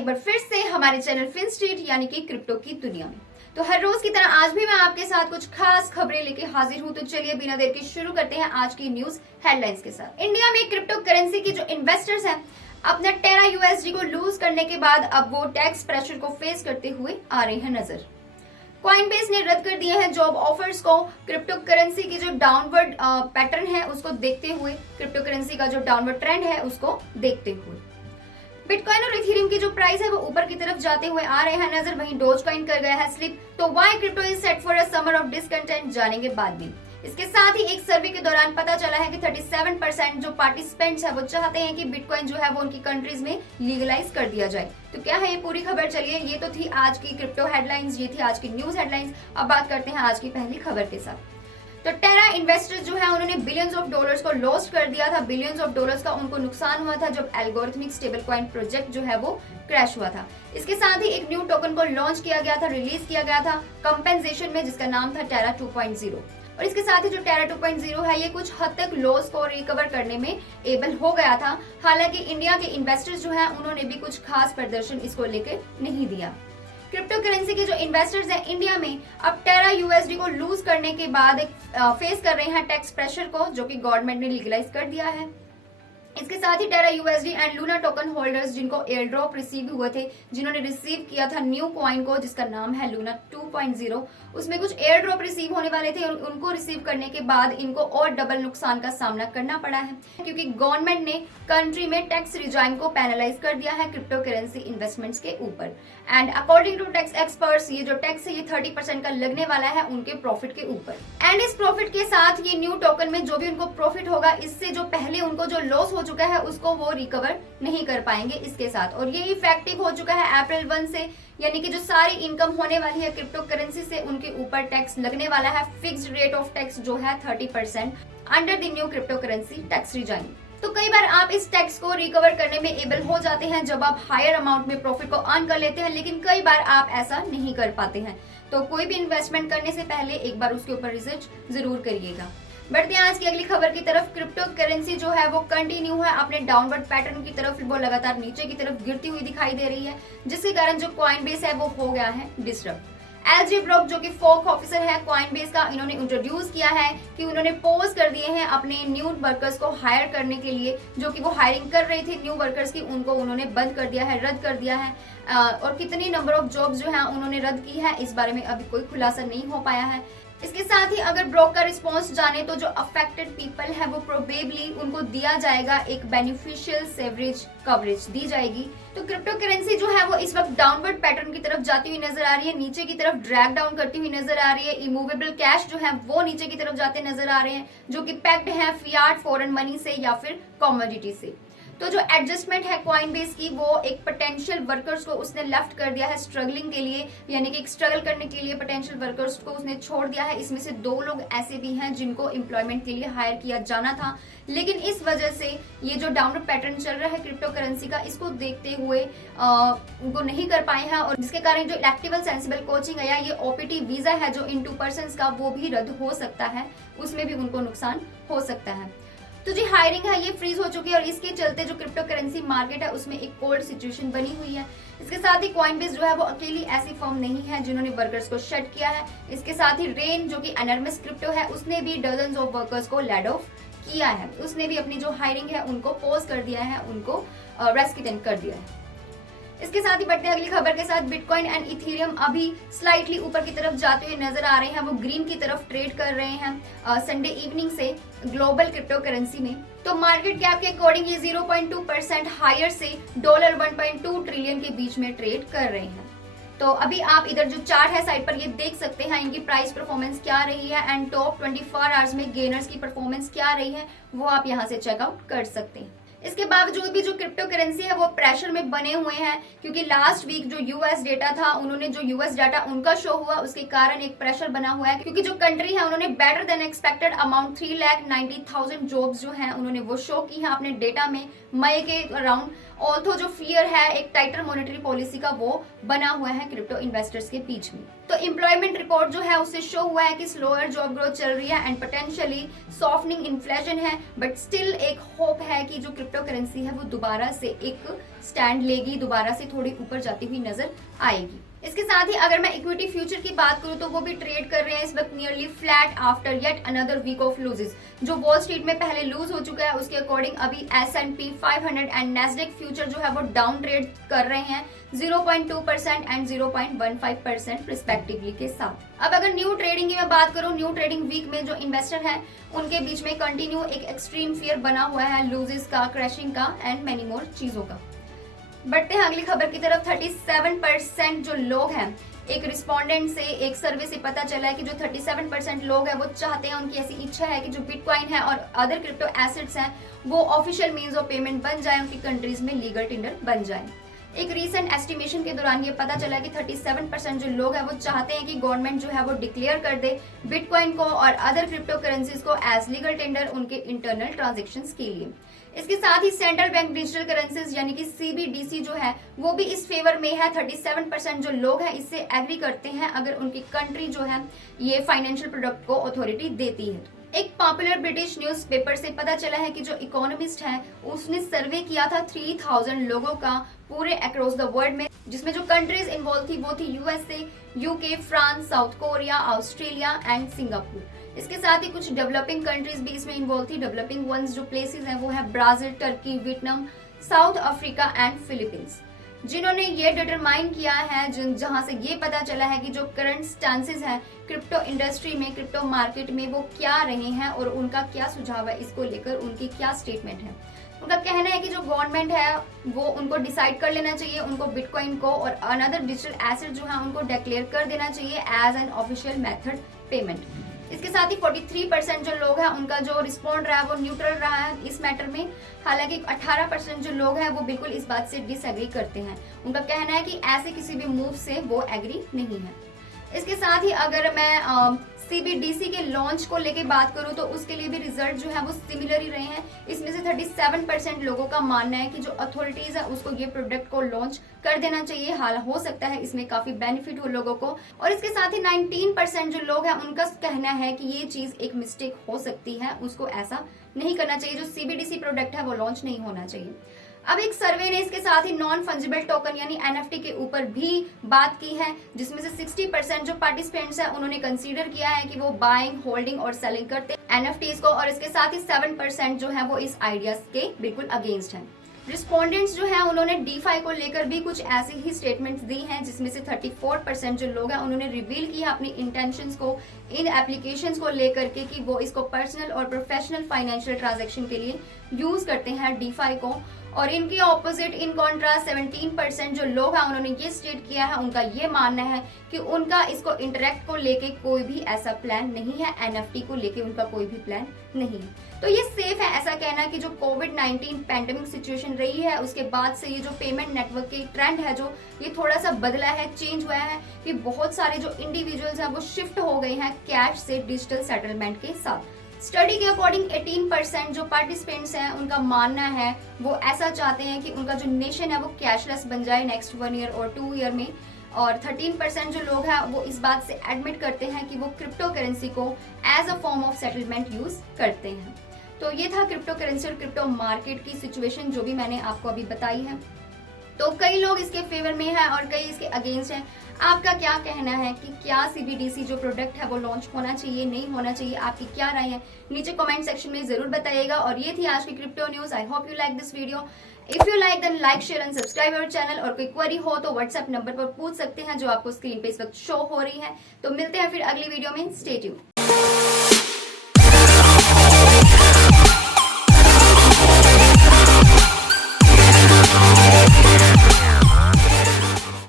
एक बार फिर से हमारे चैनल फिन स्ट्रीट यानी कि क्रिप्टो की दुनिया में। तो हर रोज की तरह आज भी मैं आपके साथ कुछ खास खबरें लेके हाजिर हूं। तो चलिए बिना देर के शुरू करते हैं आज की न्यूज हेडलाइंस के साथ। इंडिया में क्रिप्टो करेंसी के जो इन्वेस्टर्स हैं अपना टेरा यूएसडी को लूज करने के बाद अब वो टैक्स प्रेशर को फेस करते हुए आ रहे हैं नजर। कॉइनबेस ने रद्द कर दिए हैं जॉब ऑफर्स को क्रिप्टो करेंसी की जो डाउनवर्ड पैटर्न है उसको देखते हुए, क्रिप्टो करेंसी का जो डाउनवर्ड ट्रेंड है उसको देखते हुए। बिटकॉइन और इथेरियम की जो प्राइस है वो ऊपर की तरफ जाते हुए आ रहे हैं नजर। वहीं डोजकॉइन कर गया है स्लिप। तो why crypto is set for a summer of discontent जानेंगे बाद में। इसके साथ ही एक सर्वे के दौरान पता चला है कि 37% जो पार्टिसिपेंट्स है वो चाहते हैं कि बिटकॉइन जो है वो उनकी कंट्रीज में लीगलाइज कर दिया जाए। तो क्या है ये पूरी खबर, चलिए ये तो थी आज की क्रिप्टो हेडलाइंस, ये थी आज की न्यूज हेडलाइंस। अब बात करते हैं आज की पहली खबर के साथ। तो टेरा इन्वेस्टर्स जो है उन्होंने बिलियंस ऑफ डॉलर्स को लॉस्ट कर दिया था। बिलियंस ऑफ डॉलर्स का उनको नुकसान हुआ था जब एल्गोरिथमिक स्टेबल कॉइन प्रोजेक्ट जो है वो क्रैश हुआ था। इसके साथ ही एक न्यू टोकन को लॉन्च किया गया था, रिलीज किया गया था कंपेंसेशन में, जिसका नाम था टेरा 2.0। और इसके साथ ही जो टेरा 2.0 है ये कुछ हद तक लॉस को रिकवर करने में एबल हो गया था। हालांकि इंडिया के इन्वेस्टर्स जो हैं उन्होंने भी कुछ खास प्रदर्शन इसको लेकर नहीं दिया। क्रिप्टो करेंसी के जो इन्वेस्टर्स हैं इंडिया में अब टेरा यूएसडी को लूज करने के बाद फेस कर रहे हैं टैक्स प्रेशर को, जो कि गवर्नमेंट ने लीगलाइज कर दिया है। इसके साथ ही Terra USD and Luna token holders जिनको एयर ड्रॉप रिसीव हुए थे, जिन्होंने रिसीव किया था न्यू कॉइन को जिसका नाम है लूना 2.0, उसमें कुछ एयर ड्रॉप रिसीव होने वाले थे और उनको रिसीव करने के बाद इनको और डबल नुकसान का सामना करना पड़ा है, क्योंकि गवर्नमेंट ने कंट्री में टैक्स रिजाइम को पैनलाइज कर दिया है क्रिप्टो करेंसी इन्वेस्टमेंट्स के ऊपर। And according to tax experts ये जो टैक्स है ये 30% का लगने वाला है उनके प्रॉफिट के ऊपर। एंड इस प्रॉफिट के साथ ये न्यू टोकन में जो भी उनको प्रॉफिट होगा, इससे जो पहले उनको जो लॉस हो चुका है उसको वो रिकवर नहीं कर पाएंगे इसके साथ। और ये इफेक्टिव हो चुका है अप्रैल 1 से, यानी कि जो सारी इनकम होने वाली है क्रिप्टो करेंसी से उनके ऊपर टैक्स लगने वाला है। फिक्स्ड रेट ऑफ टैक्स जो है 30% under the new crypto currency tax regime. तो कई बार आप इस टैक्स को रिकवर करने में एबल हो जाते हैं जब आप हायर अमाउंट में प्रॉफिट को अर्न कर लेते हैं, लेकिन कई बार आप ऐसा नहीं कर पाते हैं। तो कोई भी इन्वेस्टमेंट करने से पहले एक बार उसके ऊपर रिसर्च जरूर करिएगा। बढ़ते हैं आज की अगली खबर की तरफ। क्रिप्टो करेंसी जो है वो कंटिन्यू है अपने डाउनवर्ड पैटर्न की तरफ, वो लगातार नीचे की तरफ गिरती हुई दिखाई दे रही है, जिसके कारण जो कॉइनबेस है वो हो गया है डिस्टर्ब। एलजे ब्लॉक जो कि फोर्क ऑफिसर है कॉइनबेस का, इन्होंने इंट्रोड्यूस किया है कि उन्होंने पोज कर दिए हैं अपने न्यू वर्कर्स को हायर करने के लिए, जो कि वो हायरिंग कर रहे थे न्यू वर्कर्स की, उनको उन्होंने बंद कर दिया है, रद्द कर दिया है। और कितनी नंबर ऑफ जॉब्स जो है उन्होंने रद्द की है इस बारे में अभी कोई खुलासा नहीं हो पाया है। इसके साथ ही अगर ब्रोक का रिस्पॉन्स जाने तो जो अफेक्टेड पीपल है वो प्रोबेबली उनको दिया जाएगा एक बेनिफिशियल सेवरेज कवरेज दी जाएगी। तो क्रिप्टो करेंसी जो है वो इस वक्त डाउनवर्ड पैटर्न की तरफ जाती हुई नजर आ रही है, नीचे की तरफ ड्रैग डाउन करती हुई नजर आ रही है। इमूवेबल कैश जो है वो नीचे की तरफ जाते नजर आ रहे हैं, जो कि पैक्ड है फियाट फॉरेन मनी से या फिर कमोडिटी से। तो जो एडजस्टमेंट है कॉइनबेस की वो एक पोटेंशियल वर्कर्स को उसने लेफ्ट कर दिया है स्ट्रगलिंग के लिए, यानी कि स्ट्रगल करने के लिए पोटेंशियल वर्कर्स को उसने छोड़ दिया है। इसमें से 2 लोग ऐसे भी हैं जिनको एम्प्लॉयमेंट के लिए हायर किया जाना था, लेकिन इस वजह से ये जो डाउनवर्ड पैटर्न चल रहा है क्रिप्टो करेंसी का, इसको देखते हुए उनको नहीं कर पाए हैं। और जिसके कारण जो इलेक्टिबल सेंसिबल कोचिंग है या ये ओपीटी वीजा है जो इन 2% का, वो भी रद्द हो सकता है, उसमें भी उनको नुकसान हो सकता है। तो जी हायरिंग है ये फ्रीज हो चुकी है और इसके चलते जो क्रिप्टो करेंसी मार्केट है उसमें एक कोल्ड सिचुएशन बनी हुई है। इसके साथ ही कॉइनबेस जो है वो अकेली ऐसी फर्म नहीं है जिन्होंने वर्कर्स को शट किया है। इसके साथ ही रेन जो कि एनर्मस क्रिप्टो है उसने भी डजन्स ऑफ वर्कर्स को लेड ऑफ किया है, उसने भी अपनी जो हायरिंग है उनको पोज कर दिया है, उनको रेस्क्यू कर दिया है। इसके साथ ही बढ़ते हैं अगली खबर के साथ। बिटकॉइन एंड इथेरियम अभी स्लाइटली ऊपर की तरफ जाते हुए नजर आ रहे हैं, वो ग्रीन की तरफ ट्रेड कर रहे हैं संडे इवनिंग से ग्लोबल क्रिप्टो करेंसी में। तो मार्केट कैप के अकॉर्डिंग ये 0.2% हायर से $1.2 ट्रिलियन के बीच में ट्रेड कर रहे हैं। तो अभी आप इधर जो चार्ट है साइड पर ये देख सकते हैं इनकी प्राइस परफॉर्मेंस क्या रही है एंड टॉप 24 आवर्स में गेनर्स की परफॉर्मेंस क्या रही है, वो आप यहाँ से चेकआउट कर सकते हैं। इसके बावजूद भी जो क्रिप्टो करेंसी है वो प्रेशर में बने हुए हैं, क्योंकि लास्ट वीक जो यूएस डेटा था, उन्होंने जो यूएस डाटा उनका शो हुआ उसके कारण एक प्रेशर बना हुआ है, क्योंकि जो कंट्री है उन्होंने better than expected amount 3,90,000 jobs जो हैं उन्होंने वो शो की है अपने डेटा में मई के अराउंड। ऑल्थो जो फियर है एक टाइटर मॉनेटरी पॉलिसी का वो बना हुआ है क्रिप्टो इन्वेस्टर्स के बीच में। तो एम्प्लॉयमेंट रिपोर्ट जो है उससे शो हुआ है कि स्लोअर जॉब ग्रोथ चल रही है एंड पोटेंशियली सॉफ्टनिंग इन्फ्लेशन है, बट स्टिल एक होप है कि जो क्रिप्टो करेंसी है वो दोबारा से एक स्टैंड लेगी, दोबारा से थोड़ी ऊपर जाती हुई नजर आएगी। इसके साथ ही अगर मैं इक्विटी फ्यूचर की बात करूं तो वो भी ट्रेड कर रहे हैं इस वक्त nearly flat after yet another week of losses. जो वॉल स्ट्रीट में पहले लूज हो चुका है उसके अकॉर्डिंग अभी S&P 500 एंड नेस्डेक फ्यूचर जो है वो डाउन ट्रेड कर रहे हैं 0.2% एंड 0.15% रिस्पेक्टिवली के साथ। अब अगर न्यू ट्रेडिंग की मैं बात करूं, न्यू ट्रेडिंग वीक में जो इन्वेस्टर हैं उनके बीच में कंटिन्यू एक एक्सट्रीम फियर बना हुआ है लूजेस का, क्रैशिंग का एंड मेनी मोर चीजों का। बढ़ते हैं अगली खबर की तरफ। 37% जो लोग हैं, एक रिस्पोंडेंट से, एक सर्वे से पता चला है कि जो 37% लोग हैं वो चाहते हैं, उनकी ऐसी इच्छा है कि जो बिटकॉइन है और अदर क्रिप्टो एसेट्स हैं वो ऑफिशियल मीन्स ऑफ पेमेंट बन जाए, उनकी कंट्रीज में लीगल टेंडर बन जाए। एक रीसेंट एस्टिमेशन के दौरान ये पता चला कि 37% जो लोग हैं वो चाहते हैं कि गवर्नमेंट जो है वो डिक्लेयर कर दे बिटकॉइन को और अदर क्रिप्टो करेंसीज को एज लीगल टेंडर उनके इंटरनल ट्रांजेक्शंस के लिए। इसके साथ ही सेंट्रल बैंक डिजिटल करेंसीज यानी कि CBDC जो है वो भी इस फेवर में है। 37% जो लोग हैं इससे एग्री करते हैं अगर उनकी कंट्री जो है ये फाइनेंशियल प्रोडक्ट को अथॉरिटी देती है। एक पॉपुलर ब्रिटिश न्यूज़पेपर से पता चला है कि जो इकोनॉमिस्ट है उसने सर्वे किया था 3000 लोगों का पूरे अक्रॉस द वर्ल्ड में, जिसमें जो कंट्रीज इन्वॉल्व थी वो थी USA, UK, France, south Korea, Australia and Singapore. इसके साथ ही कुछ डेवलपिंग कंट्रीज भी इसमें इन्वॉल्व थी। डेवलपिंग वंस जो प्लेसेस हैं वो है Brazil, Turkey, Vietnam, south Africa and Philippines. जिन्होंने ये डिटरमाइन किया है, जहां से ये पता चला है कि जो करंट स्टांसेस हैं क्रिप्टो इंडस्ट्री में, क्रिप्टो मार्केट में वो क्या रहे हैं और उनका क्या सुझाव है, इसको लेकर उनकी क्या स्टेटमेंट है। उनका कहना है कि जो गवर्नमेंट है वो उनको डिसाइड कर लेना चाहिए, उनको बिटकॉइन को और अनदर डिजिटल एसेट जो है उनको डिक्लेयर कर देना चाहिए as an official method payment. इसके साथ ही 43% जो लोग हैं उनका जो रिस्पॉन्ड रहा है वो न्यूट्रल रहा है इस मैटर में। हालांकि 18% जो लोग हैं वो बिल्कुल इस बात से डिसएग्री करते हैं। उनका कहना है कि ऐसे किसी भी मूव से वो एग्री नहीं है। इसके साथ ही अगर मैं CBDC के लॉन्च को लेके बात करूं तो उसके लिए भी रिजल्ट जो है वो सिमिलर ही रहे हैं। इसमें से 37% लोगों का मानना है कि जो अथॉरिटीज है उसको ये प्रोडक्ट को लॉन्च कर देना चाहिए। हाल हो सकता है इसमें काफी बेनिफिट हो लोगों को। और इसके साथ ही 19% जो लोग हैं उनका कहना है कि ये चीज एक मिस्टेक हो सकती है, उसको ऐसा नहीं करना चाहिए, जो CBDC प्रोडक्ट है वो लॉन्च नहीं होना चाहिए। अब एक सर्वे ने इसके साथ ही नॉन फंजिबल टोकन यानी NFT के ऊपर भी बात की है, जिसमें से 60% जो पार्टिसिपेंट्स हैं उन्होंने कंसीडर किया है कि वो बाइंग, होल्डिंग और सेलिंग करते हैं NFTs को, और इसके साथ ही 7% जो है वो इस आइडियाज के बिल्कुल अगेंस्ट हैं। रिस्पोंडेंट्स जो है उन्होंने DeFi को लेकर भी कुछ ऐसी ही स्टेटमेंट्स दी हैं, जिसमें से 34% जो लोग हैं उन्होंने रिवील किया अपनी इंटेंशंस को इन एप्लीकेशंस को लेकर के कि वो इसको पर्सनल और प्रोफेशनल फाइनेंशियल ट्रांजैक्शन के लिए यूज करते हैं DeFi को। और इनके ऑपोजिट इन कॉन्ट्रास्ट 17% जो लोग हैं उन्होंने ये स्टेट किया है, उनका ये मानना है कि उनका इसको इंटरेक्ट को लेके कोई भी ऐसा प्लान नहीं है, NFT को लेके उनका कोई भी प्लान नहीं है। तो ये सेफ है ऐसा कहना कि जो कोविड-19 पैंडेमिक सिचुएशन रही है उसके बाद से ये जो पेमेंट नेटवर्क के ट्रेंड है जो ये थोड़ा सा बदला है, चेंज हुआ है कि बहुत सारे जो इंडिविजुअल्स हैं वो शिफ्ट हो गए हैं कैश से डिजिटल सेटलमेंट के साथ। स्टडी के अकॉर्डिंग 18% जो पार्टिसिपेंट्स हैं उनका मानना है वो ऐसा चाहते हैं कि उनका जो नेशन है वो कैशलेस बन जाए नेक्स्ट 1 ईयर और 2 ईयर में। और 13% जो लोग हैं वो इस बात से एडमिट करते हैं कि वो क्रिप्टो करेंसी को as a form of settlement use करते हैं। तो ये था क्रिप्टो करेंसी और क्रिप्टो मार्केट की सिचुएशन जो भी मैंने आपको अभी बताई है। तो कई लोग इसके फेवर में हैं और कई इसके अगेंस्ट हैं। आपका क्या कहना है कि क्या CBDC जो प्रोडक्ट है वो लॉन्च होना चाहिए, नहीं होना चाहिए, आपकी क्या राय है, नीचे कमेंट सेक्शन में जरूर बताइएगा। और ये थी आज की crypto news. I hope you like this video. If you like then like, share and subscribe our channel. और कोई क्वेरी हो तो व्हाट्सएप नंबर पर पूछ सकते हैं जो आपको स्क्रीन पे इस वक्त शो हो रही है। तो मिलते हैं फिर अगली वीडियो में। Stay tuned.